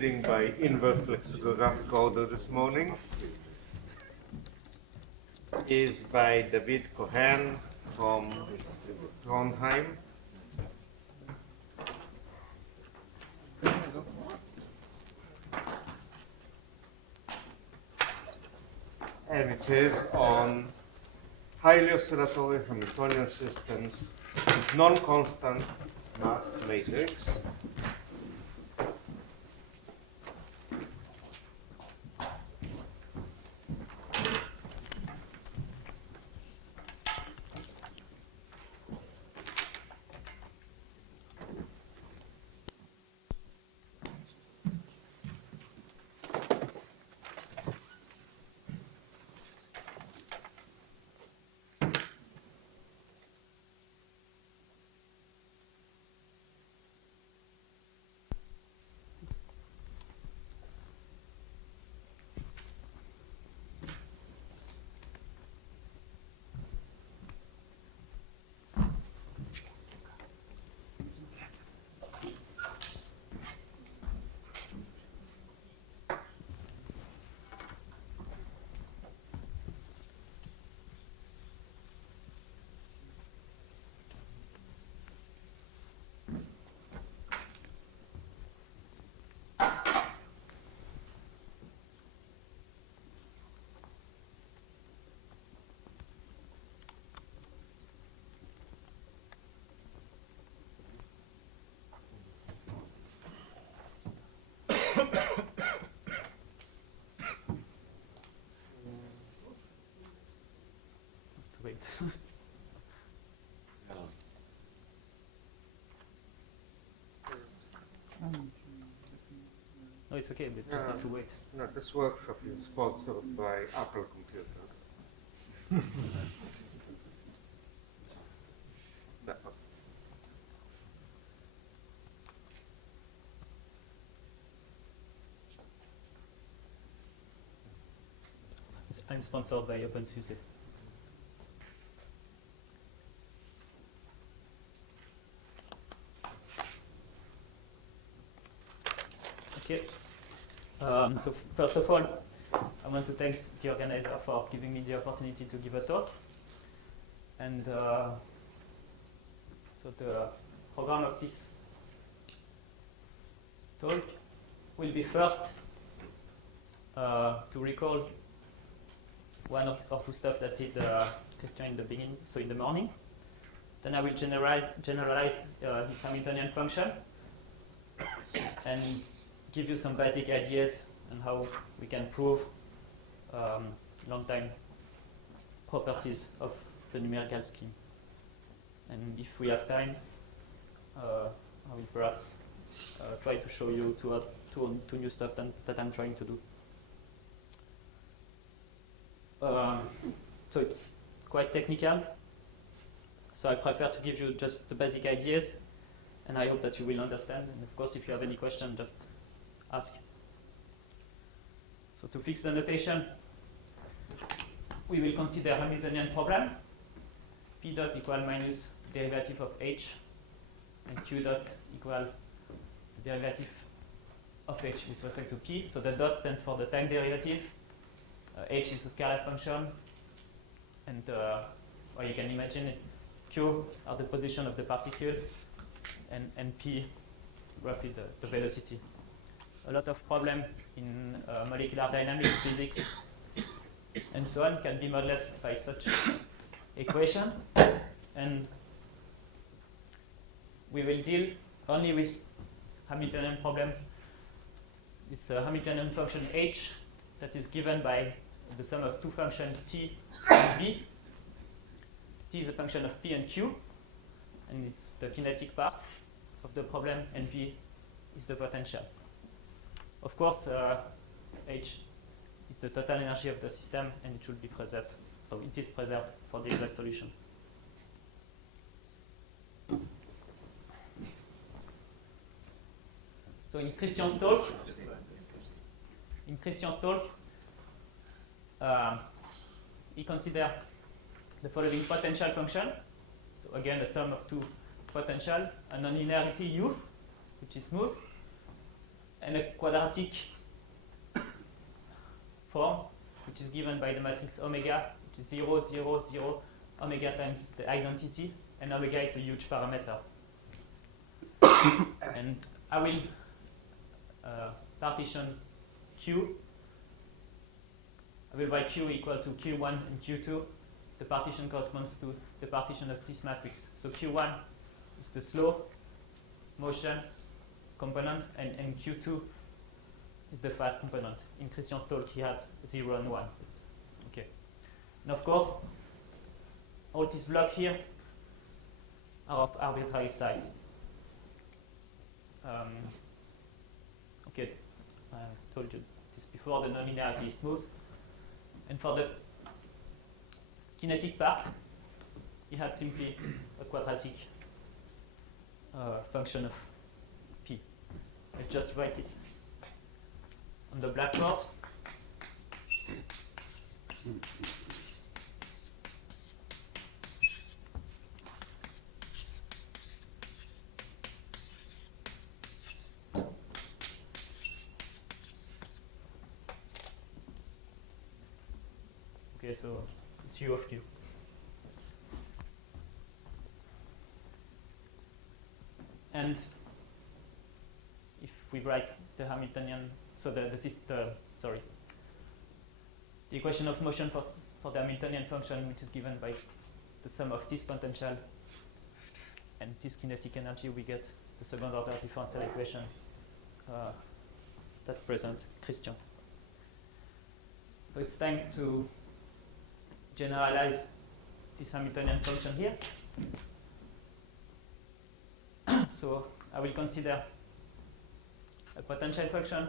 By inverse lexicographic order this morning is by David Cohen from Trondheim. And it is on highly oscillatory Hamiltonian systems with non-constant mass matrix. No, it's okay, but just have to wait. No, this workshop is sponsored by Apple computers. No. I'm sponsored by OpenSUSE. Okay. So first of all, I want to thank the organizer for giving me the opportunity to give a talk. And so the program of this talk will be first to recall one of or two stuff that did Christian in the beginning, so in the morning. Then I will generalize his Hamiltonian function and give you some basic ideas on how we can prove long-time properties of the numerical scheme. And if we have time, I will perhaps try to show you two new stuff that I'm trying to do. So it's quite technical. So I prefer to give you just the basic ideas, and I hope that you will understand. And of course, if you have any question, just ask. So to fix the notation, we will consider Hamiltonian problem. P dot equal minus derivative of h, and Q dot equal the derivative of h with respect to p. So the dot stands for the time derivative. H is a scalar function, and or you can imagine it, Q are the position of the particle, and P roughly the velocity. A lot of problem in molecular dynamics, physics, and so on can be modeled by such equation, and we will deal only with Hamiltonian problem. This Hamiltonian function h that is given by the sum of two functions t and b. T is a function of p and q, and it's the kinetic part of the problem, and v is the potential. Of course, h is the total energy of the system, and it should be preserved. So it is preserved for the exact solution. So in Christian's talk, he considered the following potential function. So again, the sum of two potential, a nonlinearity u, which is smooth, and a quadratic form, which is given by the matrix omega, which is 0, 0, 0, omega times the identity, and omega is a huge parameter. And I will partition Q. I will write Q equal to Q1 and Q2. The partition corresponds to the partition of this matrix. So Q1 is the slow motion component, and Q2 is the fast component. In Christian's talk, he had 0 and 1. Okay. And of course, all these blocks here are of arbitrary size. Okay, I told you this before, the nonlinearity is smooth. And for the kinetic part, he had simply a quadratic function of P. I just write it on the blackboard. Okay, so it's U of Q. And if we write the Hamiltonian, so the equation of motion for the Hamiltonian function, which is given by the sum of this potential and this kinetic energy, we get the second order differential equation that presents Christian. So it's time to generalize this Hamiltonian function here. So I will consider a potential function,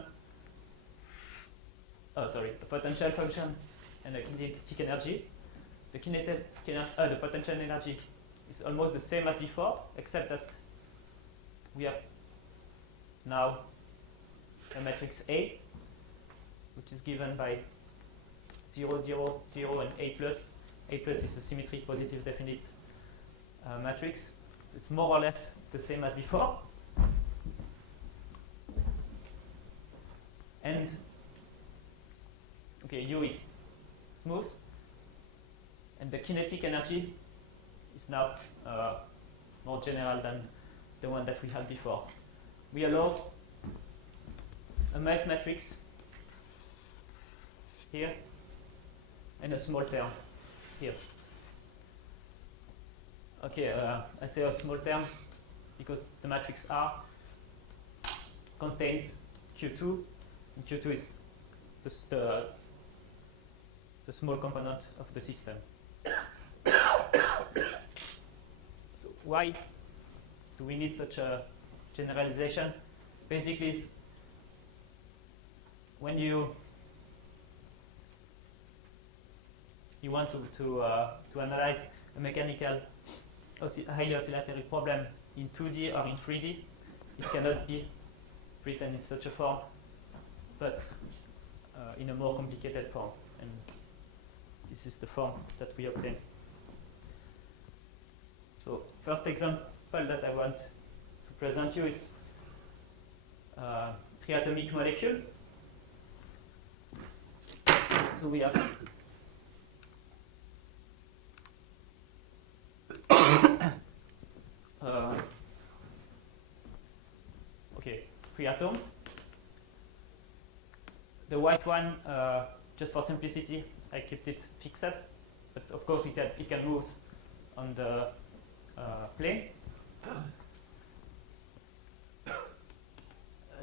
a potential function and a kinetic energy. The kinetic energy, the potential energy is almost the same as before, except that we have now a matrix A, which is given by 0, 0, 0, and A plus. A plus is a symmetric positive definite matrix. It's more or less the same as before. And okay, U is smooth, and the kinetic energy is now more general than the one that we had before. We allow a mass matrix here and a small term here. Okay, I say a small term because the matrix R contains Q2, and Q2 is the small component of the system. So why do we need such a generalization? Basically, when you want to analyze a mechanical highly oscillatory problem in 2D or in 3D, it cannot be written in such a form, but in a more complicated form. And this is the form that we obtain. So first example that I want to present you is triatomic molecule. So we have three atoms. The white one, just for simplicity, I kept it fixed, but of course it can move on the plane.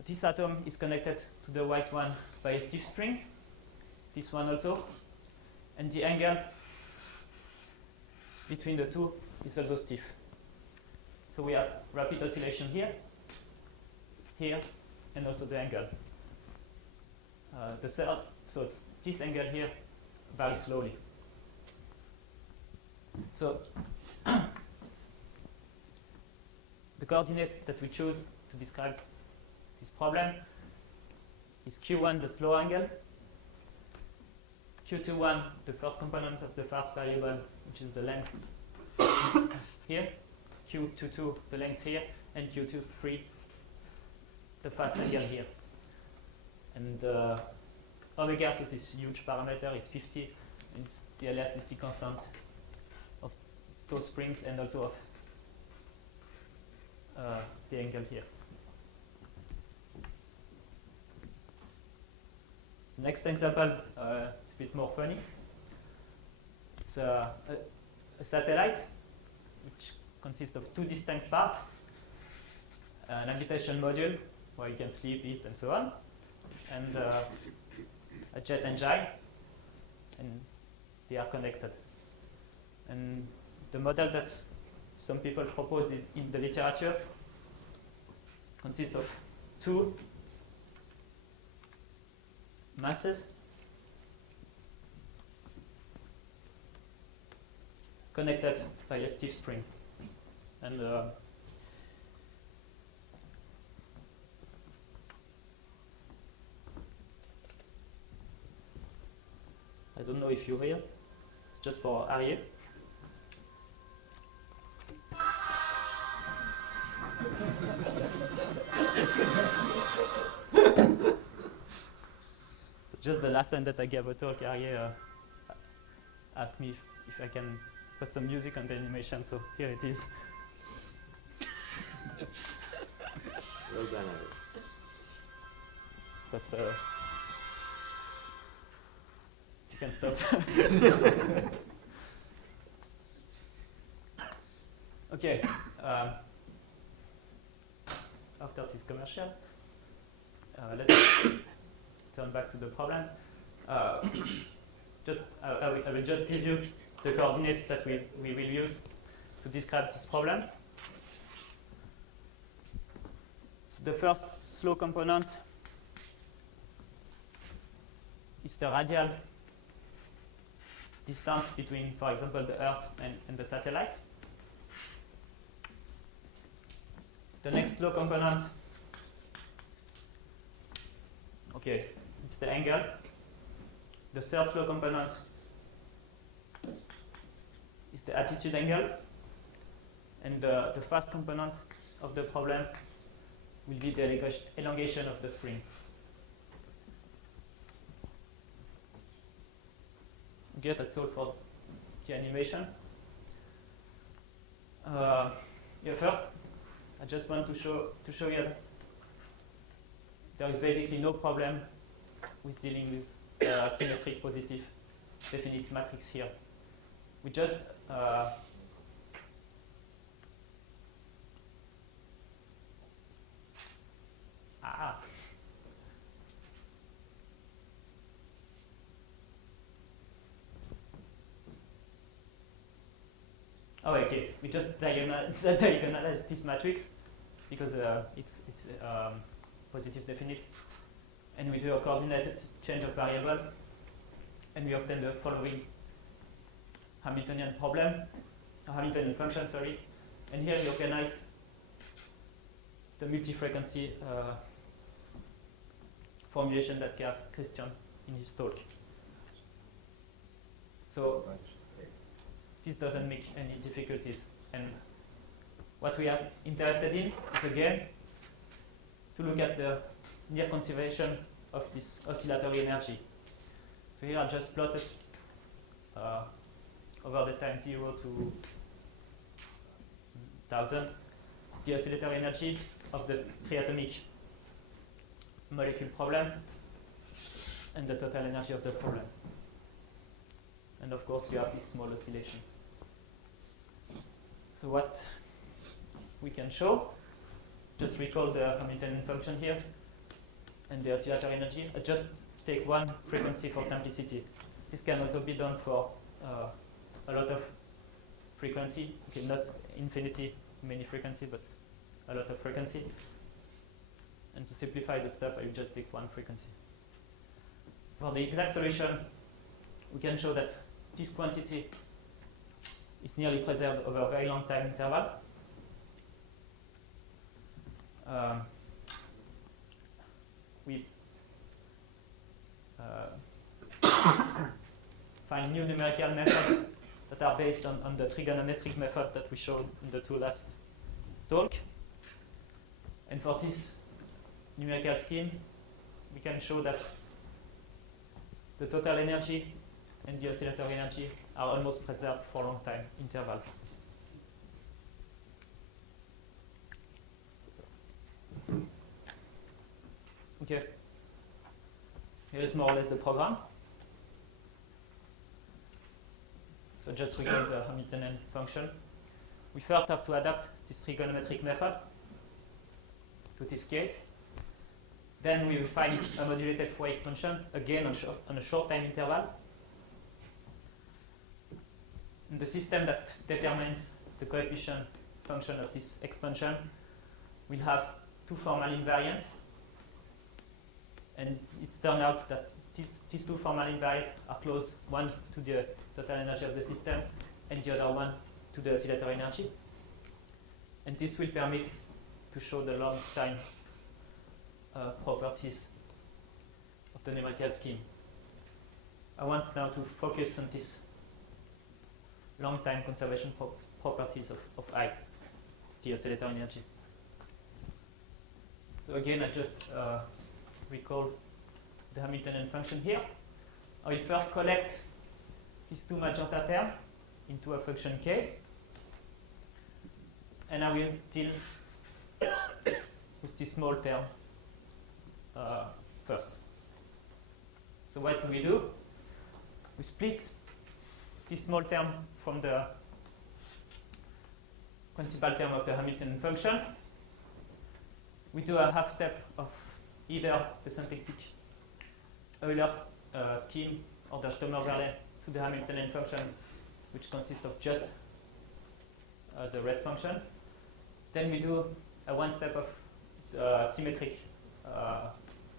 This atom is connected to the white one by a stiff string. This one also, and the angle between the two is also stiff. So we have rapid oscillation here, and also the angle. So this angle here varies slowly. So the coordinates that we choose to describe this problem is Q1, the slow angle, Q21, the first component of the fast variable, which is the length here, Q22, the length here, and Q23, the fast angle here. And omega, so this huge parameter, is 50, and it's the elasticity constant of those springs and also of the angle here. Next example is a bit more funny. It's a satellite which consists of two distinct parts, an habitation module where you can sleep, eat, and so on, and a jet engine, and they are connected. And the model that some people proposed in the literature consists of two masses connected by a stiff spring. And I don't know if you hear. It's just for Ariel. Just the last time that I gave a talk, Ariel asked me if I can put some music on the animation, so here it is. Well done, Ariel. But you can stop. Okay. After this commercial, let's turn back to the problem. I will just give you the coordinates that we will use to describe this problem. So the first slow component is the radial distance between, for example, the Earth and the satellite. The next slow component, okay, it's the angle. The third slow component is the attitude angle. And the fast component of the problem will be the elongation of the spring. Okay, that's all for the animation. First, I just want to show you that there is basically no problem with dealing with symmetric positive definite matrix here. We just okay. We just diagonalize this matrix because it's positive definite, and we do a coordinate change of variable, and we obtain the following Hamiltonian problem, a Hamiltonian function, sorry. And here we organize the multi-frequency formulation that gave Christian in his talk. So this doesn't make any difficulties. And what we are interested in is, again, to look at the near conservation of this oscillatory energy. So here I just plotted over the time 0 to 1000 the oscillatory energy of the triatomic molecule problem and the total energy of the problem. And of course you have this small oscillation. So what we can show, just recall the Hamiltonian function here and the oscillatory energy. I just take one frequency for simplicity. This can also be done for a lot of frequency. Okay, not infinity many frequency, but a lot of frequency. And to simplify the stuff, I will just take one frequency. For the exact solution, we can show that this quantity is nearly preserved over a very long time interval. We find new numerical methods that are based on the trigonometric method that we showed in the two last talk. And for this numerical scheme, we can show that the total energy and the oscillatory energy are almost preserved for a long time interval. Okay. Here is more or less the program. So just recall the Hamiltonian function. We first have to adapt this trigonometric method to this case. Then we will find a modulated Fourier expansion, again on a short time interval. And the system that determines the coefficient function of this expansion will have two formal invariants. And it's turned out that these two formal invariants are close, one to the total energy of the system and the other one to the oscillatory energy. And this will permit to show the long time properties of the numerical scheme. I want now to focus on this long time conservation properties of I, the oscillatory energy. So again, I just recall the Hamiltonian function here. I will first collect these two magenta terms into a function k, and I will deal with this small term first. So what do? We split this small term from the principal term of the Hamiltonian function. We do a half step of either the symplectic Euler scheme or the Sturmer-Verlet to the Hamiltonian function, which consists of just the red function. Then we do a one step of symmetric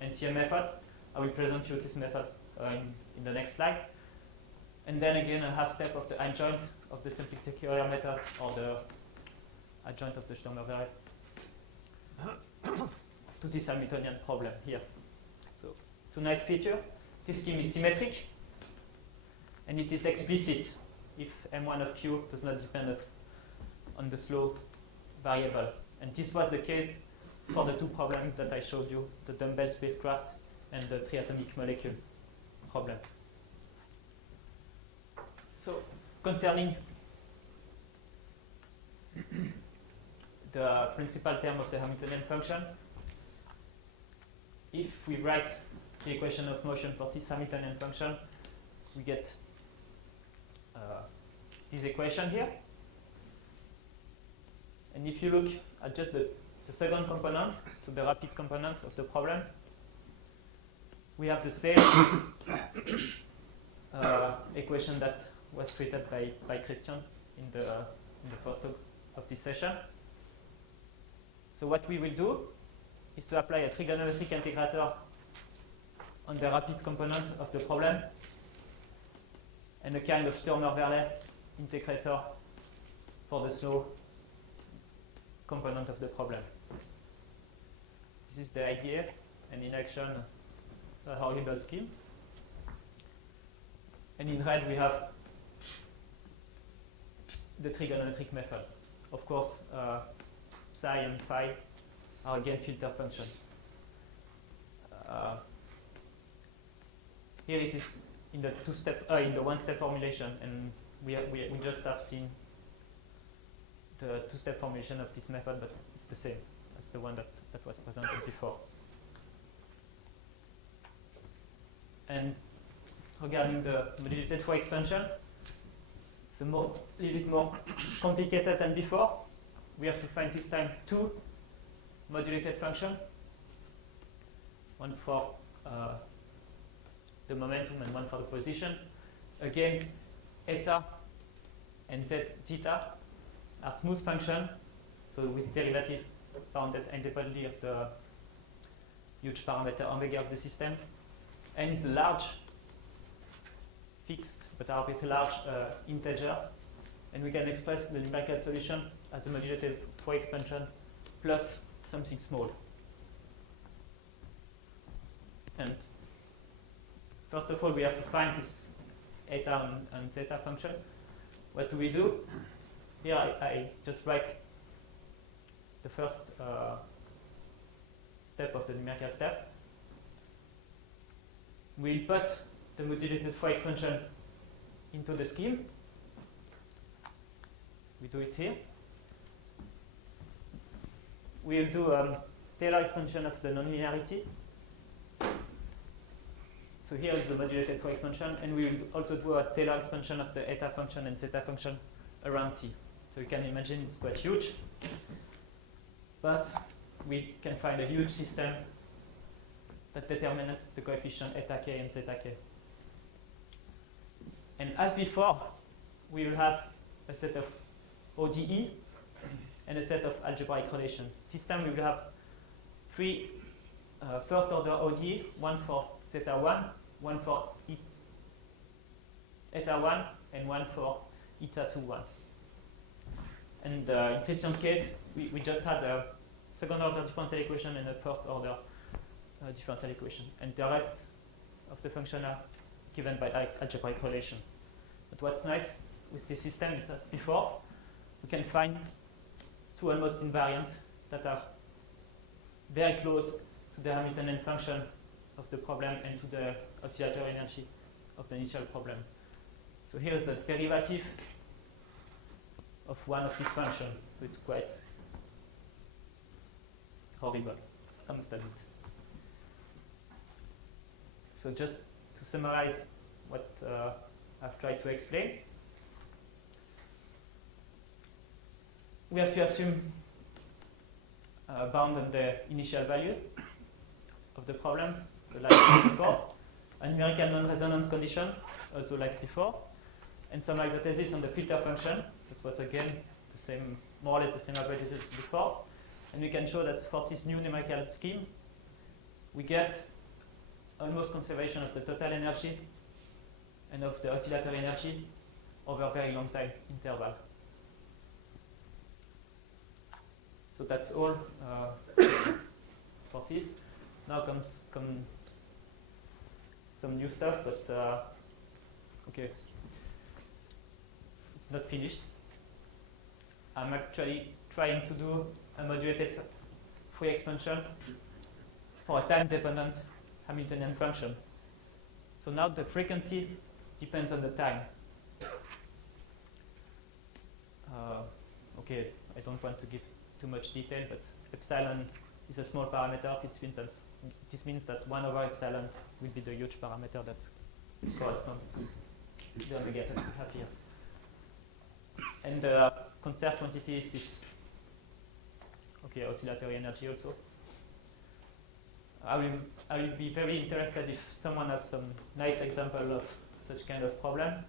NTM method. I will present you this method in the next slide. And then again a half step of the adjoint of the symplectic Euler method or the adjoint of the Sturmer-Verlet to this Hamiltonian problem here. So it's a nice feature. This scheme is symmetric and it is explicit if M1 of Q does not depend on the slope variable. And this was the case for the two problems that I showed you, the dumbbell spacecraft and the triatomic molecule problem. So concerning the principal term of the Hamiltonian function, if we write the equation of motion for this Hamiltonian function, we get this equation here. And if you look at just the second component, so the rapid component of the problem, we have the same equation that was treated by Christian in the first talk of this session. So what we will do is to apply a trigonometric integrator on the rapid component of the problem and a kind of Sturmer-Verlet integrator for the slow component of the problem. This is the idea, and in action, a horrible scheme. And in red, we have the trigonometric method. Of course, psi and phi are again filter functions. Here it is in the in the one-step formulation, and we just have seen the two-step formulation of this method, but it's the same as the one that was presented before. And regarding the modulated Fourier expansion, it's a little bit more complicated than before. We have to find this time two modulated functions, one for the momentum and one for the position. Again, eta and zeta are smooth functions, so with derivative bounded independently of the huge parameter omega of the system, and is a large fixed but arbitrarily large integer, and we can express the numerical solution as a modulated Fourier expansion plus something small. And first of all, we have to find this eta and zeta function. What do? Here I just write the first step of the numerical step. we'll put the modulated Fourier expansion into the scheme. We do it here. We'll do Taylor expansion of the nonlinearity. So here is the modulated Fourier expansion, and we will also do a Taylor expansion of the eta function and zeta function around T. So you can imagine it's quite huge, but we can find a huge system that determines the coefficient eta k and zeta k. And as before, we will have a set of ODE and a set of algebraic relation. This time we will have three first order ODE, one for zeta 1, one for eta 1, and one for eta 2, 1. And in Christian's case, we just had a second order differential equation and a first order differential equation. And the rest of the function are given by algebraic relation. But what's nice with this system is, as before, we can find two almost invariants that are very close to the Hamiltonian function of the problem and to the oscillatory energy of the initial problem. So here is the derivative of one of these functions. So it's quite horrible, I must admit. So just to summarize what I've tried to explain, we have to assume a bound on the initial value of the problem, so like before, a numerical non-resonance condition, also like before, and some hypothesis on the filter function. That was again the same, more or less the same hypothesis as before. And we can show that for this new numerical scheme, we get almost conservation of the total energy and of the oscillatory energy over a very long time interval. So that's all for this. Now comes some new stuff, but okay, it's not finished. I'm actually trying to do a modulated Fourier expansion for a time-dependent Hamiltonian function. So now the frequency depends on the time. Okay, I don't want to give too much detail, but epsilon is a small parameter. This means that 1 over epsilon will be the huge parameter that corresponds to the omega that we have here. And the conserved quantity is this oscillatory energy also. I will be very interested if someone has some nice example of such kind of problem.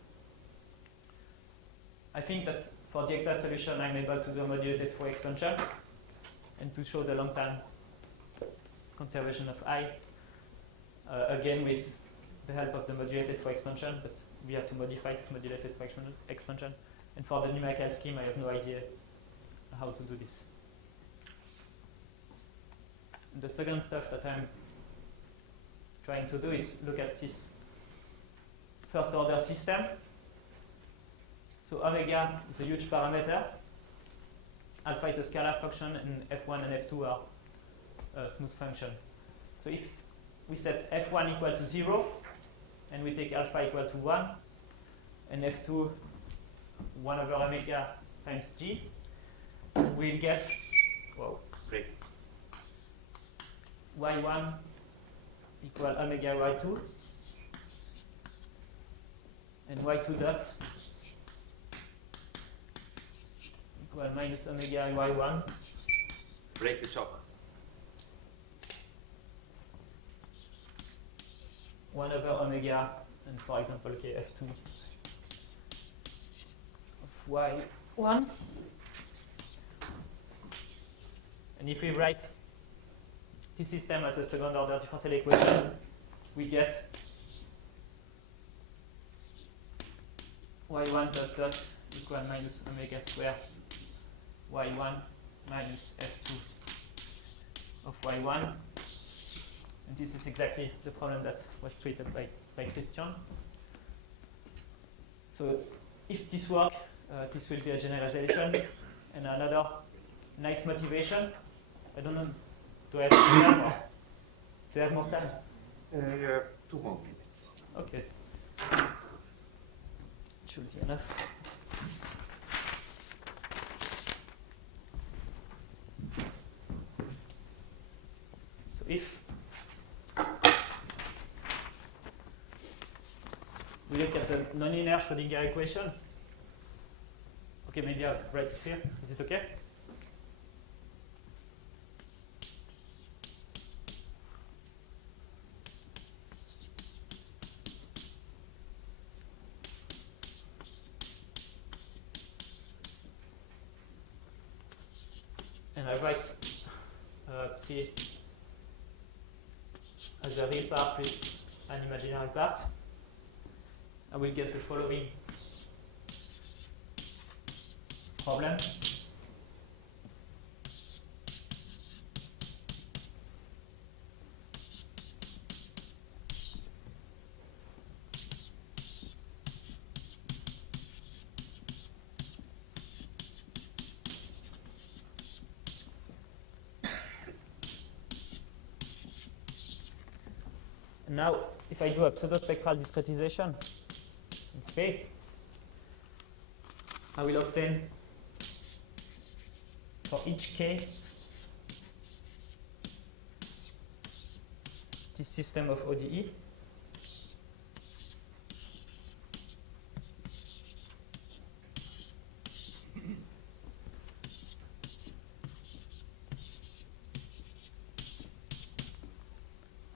I think that for the exact solution, I'm able to do a modulated Fourier expansion and to show the long time conservation of I, again with the help of the modulated Fourier expansion, but we have to modify this modulated Fourier expansion. And for the numerical scheme, I have no idea how to do this. And the second stuff that I'm trying to do is look at this first order system. So omega is a huge parameter. Alpha is a scalar function, and f1 and f2 are a smooth function. So if we set f1 equal to 0, and we take alpha equal to 1, and f2 1 over omega times g, we'll get y1 equal omega y2, and y2 dot equal minus omega y1. Break the chalk. 1 over omega, and for example, okay, f2 of y1. And if we write this system as a second order differential equation, we get y1 dot dot equal minus omega square y1 minus f2 of y1. And this is exactly the problem that was treated by Christian. So if this works, this will be a generalization. And another nice motivation, I don't know, do I have more time? You have 2 more minutes. Okay. Should be enough. So if we look at the nonlinear Schrödinger equation, okay, maybe I'll write it here. Is it okay? And I write C as a real part plus an imaginary part. I will get the following problem. Now, if I do a pseudospectral discretization in space, I will obtain for each k this system of ODE.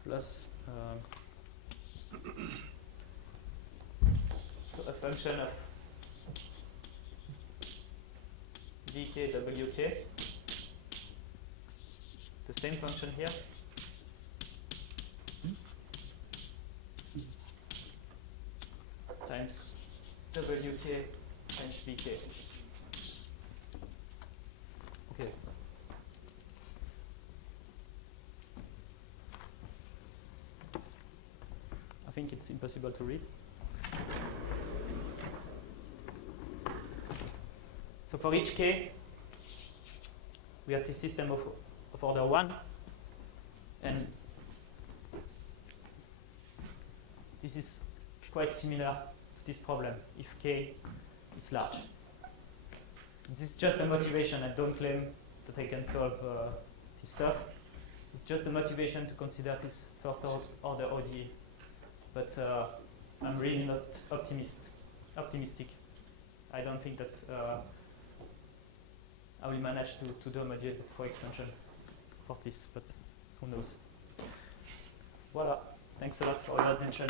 Plus so a function of dk wk, the same function here, times wk times vk. Okay. I think it's impossible to read. So for each k, we have this system of order 1, and this is quite similar to this problem if k is large. This is just a motivation. I don't claim that I can solve this stuff. It's just a motivation to consider this first order ODE. But I'm really not optimistic. I don't think that I will manage to do a mediated for expansion for this, but who knows. Voila. Thanks a lot for your attention.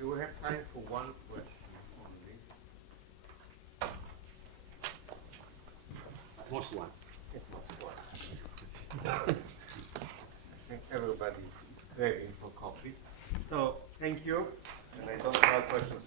You have time for one question only. Most one. It must work. I think everybody is craving for coffee. So thank you, and I don't have questions